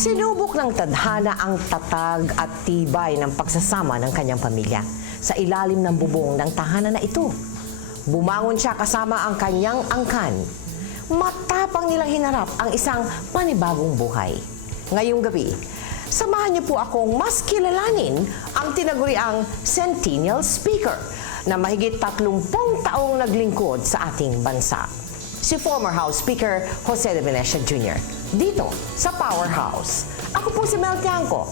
Sinubok ng tadhana ang tatag at tibay ng pagsasama ng kanyang pamilya sa ilalim ng bubong ng tahanan na ito. Bumangon siya kasama ang kanyang angkan. Matapang nilang hinarap ang isang panibagong buhay. Ngayong gabi, samahan niyo po akong mas kilalanin ang tinaguriang Centennial Speaker na mahigit 30 taong naglingkod sa ating bansa. Si former House Speaker Jose de Venecia Jr. dito sa Powerhouse. Ako po si Mel Tiangco.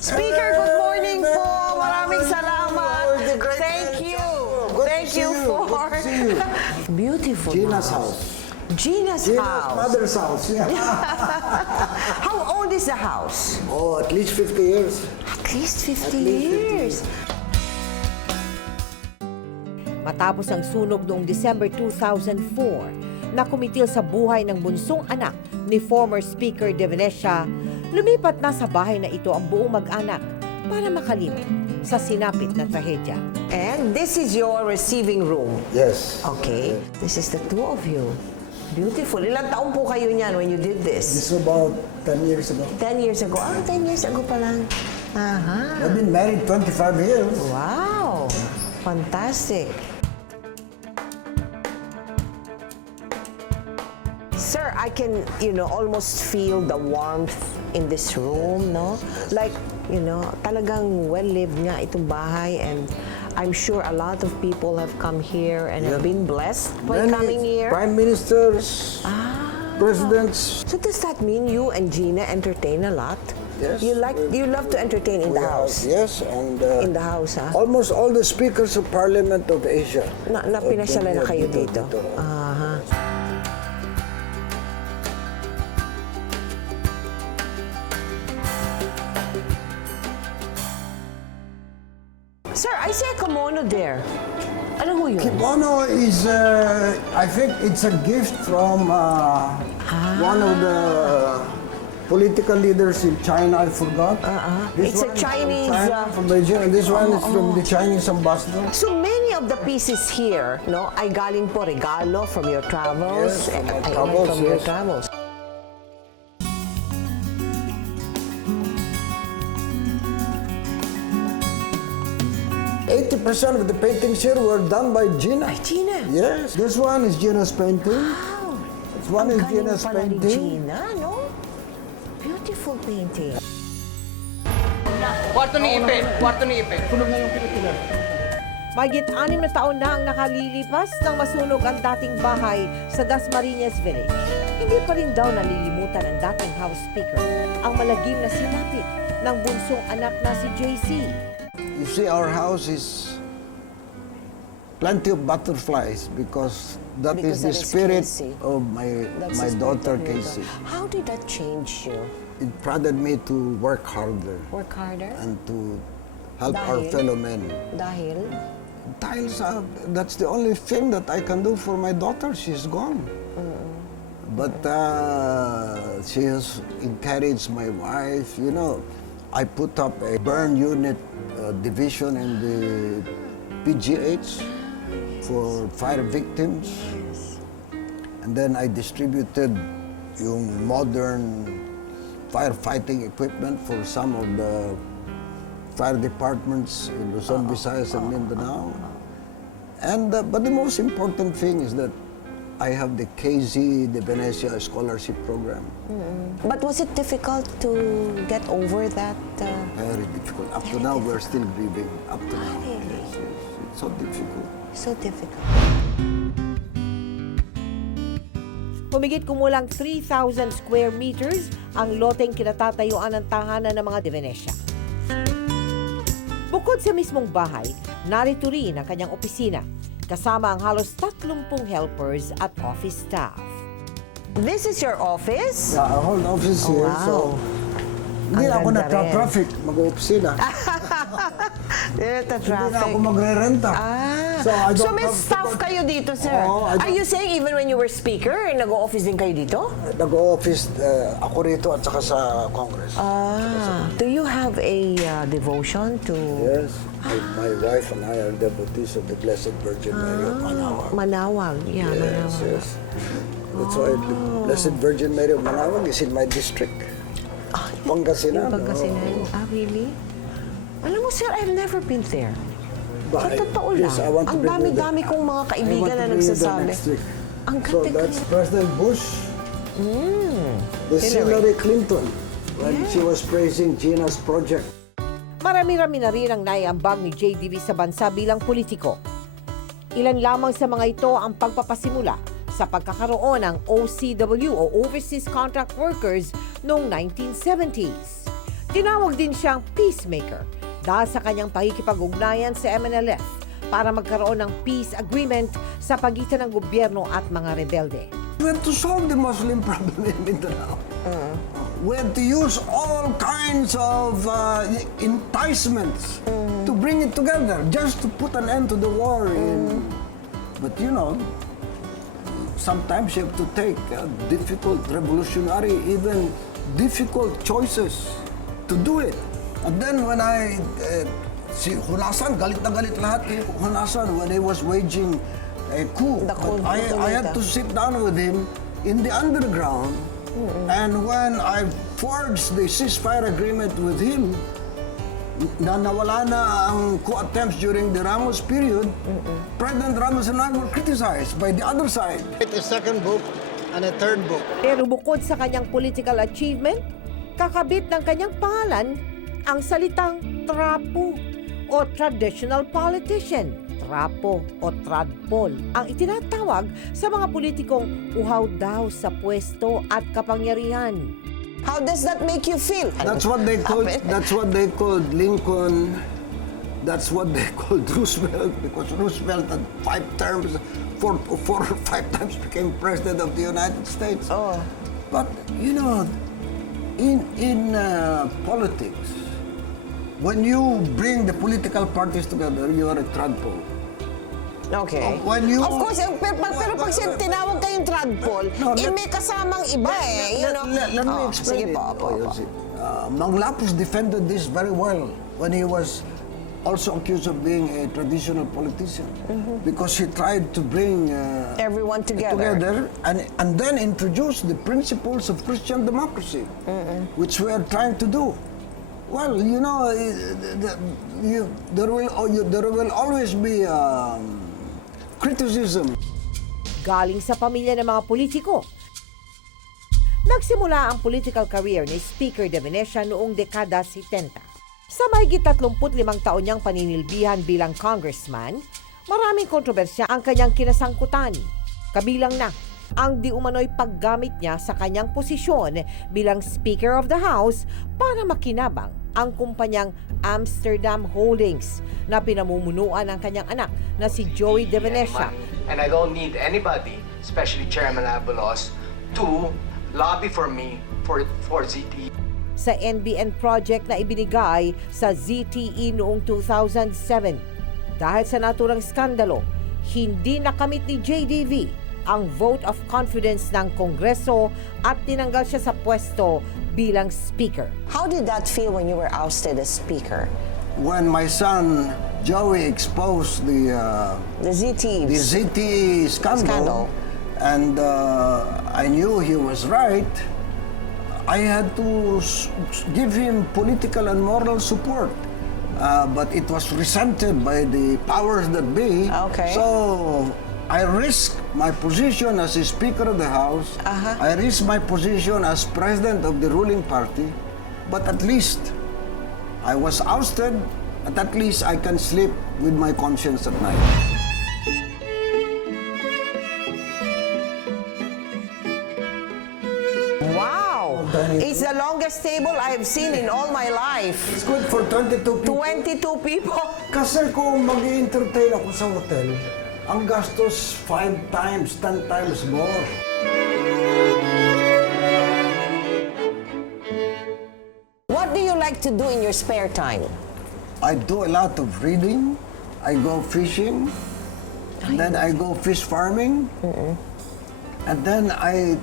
Speaker, good morning po. Maraming salamat. Thank you. Thank you for beautiful Gina's house. house. Gina's Gina's house. mother's house. Yeah. How old is the house? Oh, at least 50 years. At least 50 At least 50 years. Matapos ang sunog noong December 2004 na kumitil sa buhay ng bunsong anak ni former Speaker de Venecia, lumipat na sa bahay na ito ang buong mag-anak para makalimot sa sinapit na trahedya. And this is your receiving room. Yes. Okay. This is the two of you. Beautiful. Ilang taon po kayo niyan when you did this? This is about 10 years ago. 10 years ago. 10 years ago pa lang. Aha. I've been married 25 years. Wow. Fantastic. Sir, I can, almost feel the warmth in this room, no? Like, talagang well-lived nga itong bahay, and I'm sure a lot of people have come here and have been blessed by Many coming here. Prime ministers, presidents. So does that mean you and Gina entertain a lot? Yes. You love to entertain in the house? Yes, and In the house, ha? almost all the speakers of Parliament of Asia. Na pinasyalan na kayo dito? Aha. Sir, I see a kimono there. Ano ho yun? Kimono is, I think it's a gift from one of the political leaders in China, I forgot. This It's a one is from Chinese, China, from Beijing, and this one is from the Chinese ambassador. So many of the pieces here, no, ay galing po regalo from your travels. Yes, from my Ay, travels, from your yes. travels. %80 of the paintings here were done by Gina. Ay, Gina. Yes, this one is Gina's painting. Wow. This one is Ang galing Gina's pala ni painting. Gina, no? Beautiful painting. Kwarto ni Ipe. Kwarto ni Ipe. Mahigit 6 na taon na ang nakalilipas nang masunog ang dating bahay sa Dasmariñas Village. Hindi pa rin daw nalilimutan ng dating House Speaker ang malagim na sinapit ng bunsong anak na si JC. You see, our house is plenty of butterflies because that Because is the that is spirit Casey. of my That's my the spirit daughter of your Casey. daughter. How did that change you? It prodded me to work harder Work harder? and to help our Dahil? fellow men. Dahil? Dahil that's the only thing that I can do for my daughter. She's gone. But she has encouraged my wife. I put up a burn unit division in the PGH for fire victims. And then I distributed yung modern firefighting equipment for some of the fire departments in Luzon, Visayas, and Mindanao. And but the most important thing is that I have the Jose de Venecia scholarship program. But was it difficult to get over that? Very difficult. Up to now, we're still grieving. Up to now. Really? It's so difficult. So difficult. Humigit kumulang 3,000 square meters ang loteng kinatatayuan ng tahanan ng mga de Venecia. Bukod sa mismong bahay, narito rin ang kanyang opisina, kasama ang halos 30 helpers at office staff. This is your office? Yeah, our whole office here. Wow. So, hindi Ang ako ganda rin. nagtra-traffic, mag-opisina. Ito, Hindi na ako magre-renta. So I don't may have to staff kayo dito, sir? Oo, I don't- Are you saying even when you were speaker, nag-o-office din kayo dito? Nag-office ako rito at saka sa Congress. Do you have a devotion to Yes, my wife and I are devotees of the Blessed Virgin Mary of Manawag. Manawag? Yeah, Yes, Manawag. yes. That's why the Blessed Virgin Mary of Manawag is in my district. Pangasinan. Yung Pagkasinan? Really? Alam mo, sir, I've never been there. Sa But totoo lang, please, I want to ang bring you dami-dami there. kong mga I want kaibigan to na bring you there nagsasabi. next week. Ang So ganda that's President Bush, the Hillary. Hillary Clinton, when she was praising Gina's project. Marami-rami na rin ang naiambag ni JDV sa bansa bilang politiko. Ilan lamang sa mga ito ang pagpapasimula sa pagkakaroon ng OCW o Overseas Contract Workers noong 1970s. Tinawag din siyang peacemaker dahil sa kanyang pakikipag-ugnayan sa MNLF para magkaroon ng peace agreement sa pagitan ng gobyerno at mga rebelde. We had to solve the Muslim problem in Mindanao. We had to use all kinds of enticements to bring it together, just to put an end to the war. But you know, sometimes you have to take difficult, revolutionary, even difficult choices to do it. And then when si Hunasan, galit na galit lahat kay Hunasan when he was waging a coup. The coup, But I had to sit down with him in the underground. And when I forged the ceasefire agreement with him, na nawala na ang coup attempts during the Ramos period, President Ramos and I were criticized by the other side. A second book and a third book. Pero bukod sa kanyang political achievement, kakabit ng kanyang pangalan ang salitang trapo o traditional politician. Trapo o tradpol ang itinatawag sa mga politikong uhaw daw sa pwesto at kapangyarihan. How does that make you feel? That's what they called. That's what they called Lincoln. That's what they called Roosevelt, because Roosevelt had 5 terms, four or five times became president of the United States. Oh. But you know, in politics, when you bring the political parties together, you are a tradpole. Okay. When you- Of course, pero pag tinawag kayong tradpole, No, may kasamang iba you know. Let me Sige explain it. po, po. Mang Lapus defended this very well when he was also accused of being a traditional politician, because he tried to bring Everyone together. and then introduce the principles of Christian democracy, which we are trying to do. Well, you know, there will always be criticism. Galing sa pamilya ng mga politiko. Nagsimula ang political career ni Speaker de Venecia noong dekada 70. Sa mahigit 35 taon niyang paninilbihan bilang congressman, maraming kontrobersya ang kanyang kinasangkutan. Kabilang na ang di umano'y paggamit niya sa kanyang posisyon bilang Speaker of the House para makinabang ang kumpanyang Amsterdam Holdings na pinamumunuan ng kanyang anak na si Joey de Venecia. And I don't need anybody, especially Chairman Abulos, to lobby for me for ZTE. Sa NBN project na ibinigay sa ZTE noong 2007. Dahil sa naturang skandalo, hindi nakamit ni JDV ang vote of confidence ng Kongreso at tinanggal siya sa pwesto bilang Speaker. How did that feel when you were ousted as Speaker? When my son Joey exposed the The ZTE scandal, and I knew he was right, I had to give him political and moral support. But it was resented by the powers that be. Okay. So I risked my position as a Speaker of the House. I risked my position as President of the ruling party. But at least I was ousted, and at least I can sleep with my conscience at night. Wow! It's the longest table I have seen in all my life. It's good for 22 people. 22 people. Kasi kung mag-i-entertain ako sa hotel, ang gastos 5 times, 10 times more. What do you like to do in your spare time? I do a lot of reading. I go fishing. And then I go fish farming. And then I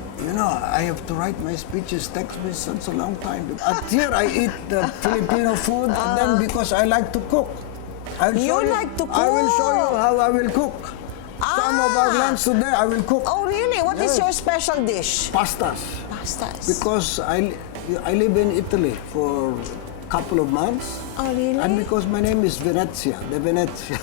have to write my speeches. Takes me such a long time. At here I eat the Filipino food, and then because I like to cook. I will show like to I will show you cook? how I will cook. Some of our lunch today I will cook. Oh, really? What is Yes. your special dish? Pastas. Pastas. Because I live in Italy for a couple of months. Oh, really? And because my name is Venezia, de Venezia.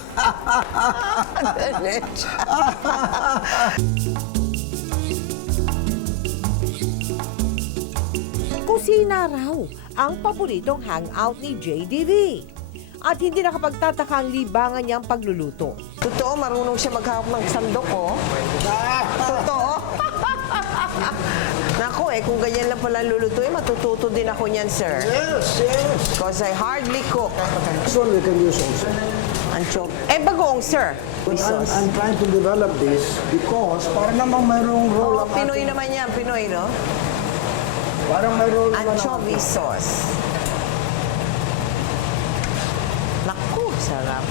Kusina raw ang paboritong hangout ni JDV. At hindi nakapagtataka ang libangan niyang pagluluto. Totoo, marunong siya maghawak ng sandok, oh. Totoo. Naku, kung ganyan lang pala lulutuin, matututo din ako niyan, sir. Yes, yes. Because I hardly cook. This one we can use also. Anchok. Bagong, sir. But May I'm sauce. trying to develop this because para namang mayroong role Oh, ang Pinoy ating- naman yan, Pinoy, no? Parang may role naman ang- Anchovy sauce. Naku, sarap.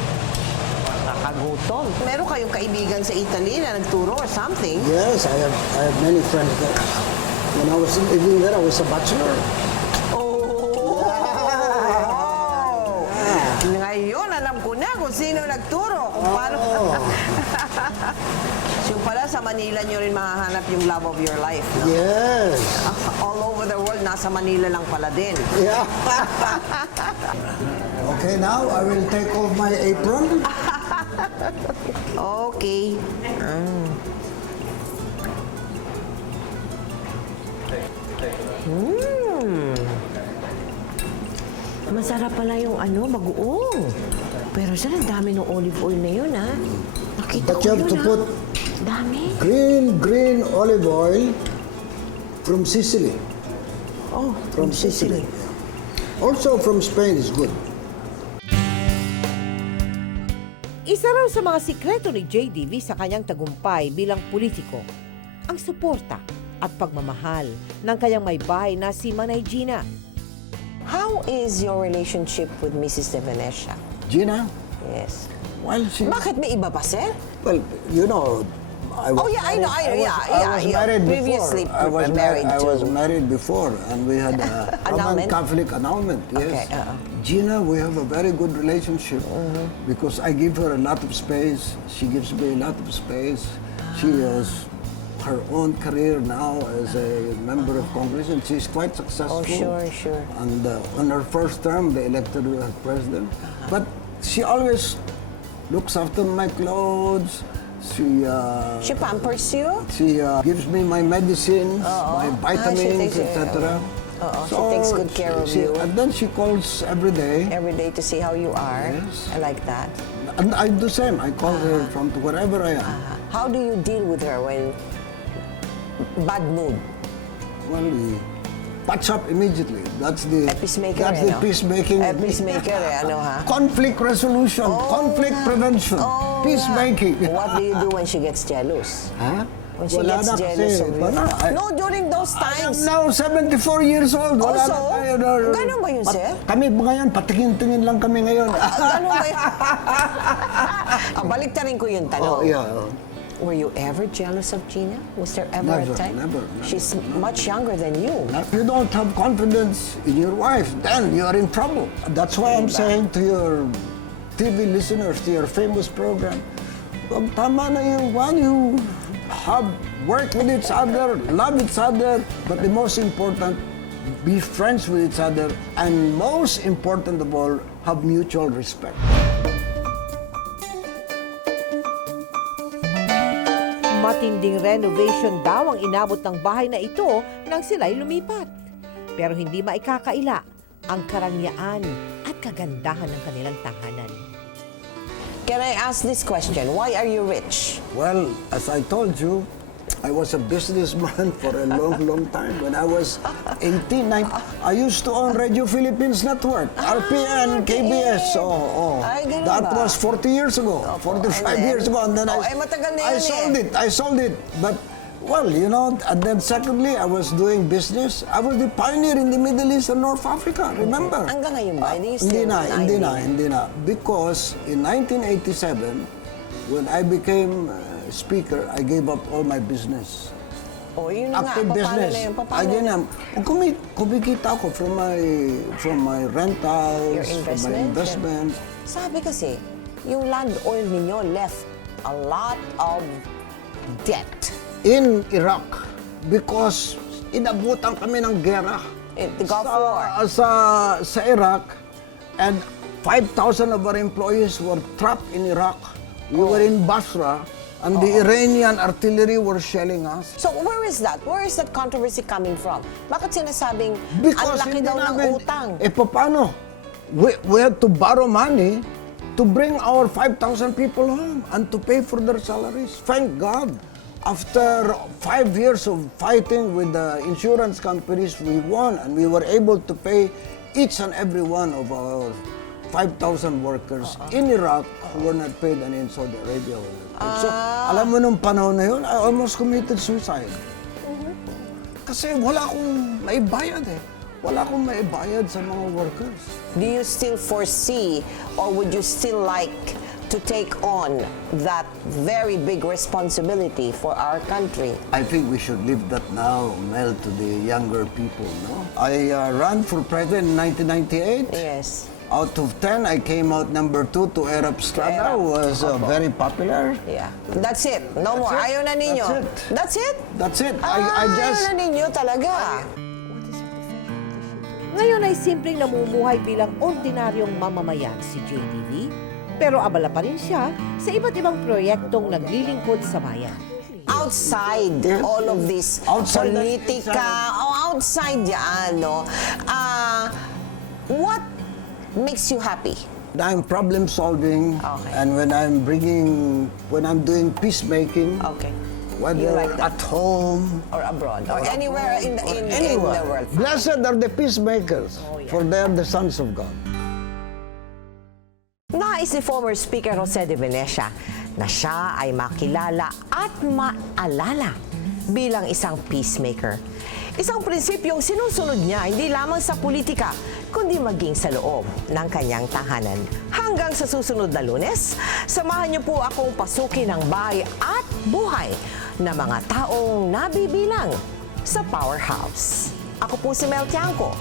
Nakagutom. Meron kayong kaibigan sa Italy na nagturo or something? Yes, I have many friends there. When I was living there, I was a bachelor. Oh! Ngayon, alam ko na kung sino nagturo, kung paano. So pala, sa Manila nyo rin mahahanap yung love of your life, no? Yes. All over the world, nasa Manila lang pala din. Yeah. Okay, now I will take off my apron. Okay. Masarap pala yung bagoong. Pero saan ang dami ng olive oil na yun, ha? Nakita But ko you have yun, to ha? put Dami. green olive oil from Sicily. Oh, From Sicily. Also from Spain is good. Isa raw sa mga sikreto ni JDV sa kanyang tagumpay bilang politiko, ang suporta at pagmamahal ng kanyang may bahay na si Manay Gina. How is your relationship with Mrs. de Venecia? Gina? Yes. Well, she... Bakit may iba pa, sir? Well, you know, I was Oh, yeah, I know, married- yeah, I was yeah. married Previously before. married I was to- married before, and we had a Roman Annulment? Catholic annulment. Yes. Okay, Gina, we have a very good relationship because I give her a lot of space. She gives me a lot of space. She has her own career now as a member of Congress, and she's quite successful. Oh, sure. And on her first term, they elected her as president. But she always looks after my clothes. She pampers you? She gives me my medicines, my vitamins, she etc. She takes good care of you. And then she calls every day. Every day to see how you are. Yes. I like that. And I do the same. I call her from wherever I am. How do you deal with her when bad mood? Well, we patch up immediately. That's the Peacemaker, That's the peacemaking. Peacemaker, ha? Conflict resolution, conflict prevention, peacemaking. What do you do when she gets jealous? Huh? When she Wala gets na jealous kasi, of you? wala. No, during those I am times. now 74 years old. Wala Also, na tayo. ganun ba yun, sir? Kami ngayon, patingin-tingin lang kami ngayon. Ganun ba yun? Baliktarin ko yung tanong. Oh, yeah. Were you ever jealous of Gina? Was there ever Never, a time? never. She's much younger than you. If you don't have confidence in your wife, then you are in trouble. That's why I'm saying to your TV listeners, to your famous program, wag tama na yung one, you have work with each other, love each other, but the most important, be friends with each other, and most important of all, have mutual respect. Matinding renovation daw ang inabot ng bahay na ito nang sila'y lumipat. Pero hindi maikakaila ang karangyaan at kagandahan ng kanilang tahanan. Can I ask this question? Why are you rich? Well, as I told you, I was a businessman for a long time. When I was 18, 19, I used to own Radio Philippines Network, RPN, KBS. Ay, ganun That ba? was 40 years ago, 45 years ago. And then matagal na yun I sold it. But, well, you know, and then secondly, I was doing business. I was the pioneer in the Middle East and North Africa, remember? Hanggang ngayon ba? Hindi na. Because in 1987, when I became speaker, I gave up all my business. Oh, yun na nga. Active Paano business. na yun? Paano? Again, kumikita ako from my rentals, Your from my investments. Sabi kasi, yung land oil ninyo left a lot of debt. In Iraq, because inabutan kami ng gera. The Gulf War. Sa Iraq, and 5,000 of our employees were trapped in Iraq. We were in Basra, and the Iranian artillery were shelling us. So, where is that? Where is that controversy coming from? Bakit sinasabing ang Because laki hindi daw ng namin, utang? paano? We had to borrow money to bring our 5,000 people home and to pay for their salaries. Thank God. After 5 years of fighting with the insurance companies, we won, and we were able to pay each and every one of our 5,000 workers in Iraq who were not paid, and in Saudi Arabia were not paid. So, alam mo nung panahon na yun, I almost committed suicide. Kasi wala akong maibayad eh. Wala akong maibayad sa mga workers. Do you still foresee, or would you still like to take on that very big responsibility for our country? I think we should leave that now, Mel, to the younger people, no? I ran for president in 1998. Yes. Out of 10, I came out number 2 to Arab Strada, who was very popular. Yeah. That's it. No more. it. Ayaw na ninyo. That's it. That's it? That's it. I just... Ayaw na ninyo talaga. Ngayon ay simpleng namumuhay bilang ordinaryong mamamayan si JDV, pero abala pa rin siya sa iba't ibang proyektong naglilingkod sa bayan. Outside all of this Outside politika, outside yan, no? What makes you happy? I'm problem solving, Okay. and when I'm doing peacemaking, Okay. whether You like that? at home, Or abroad? Or anywhere in the anywhere. world? Blessed are the peacemakers, for they are the sons of God. Nais ni former Speaker Jose de Venecia na siya ay makilala at maalala bilang isang peacemaker. Isang prinsipyong sinusunod niya hindi lamang sa politika, kundi maging sa loob ng kanyang tahanan. Hanggang sa susunod na Lunes, samahan niyo po akong pasukin ang bahay at buhay ng mga taong nabibilang sa Powerhouse. Ako po si Mel Tiangco.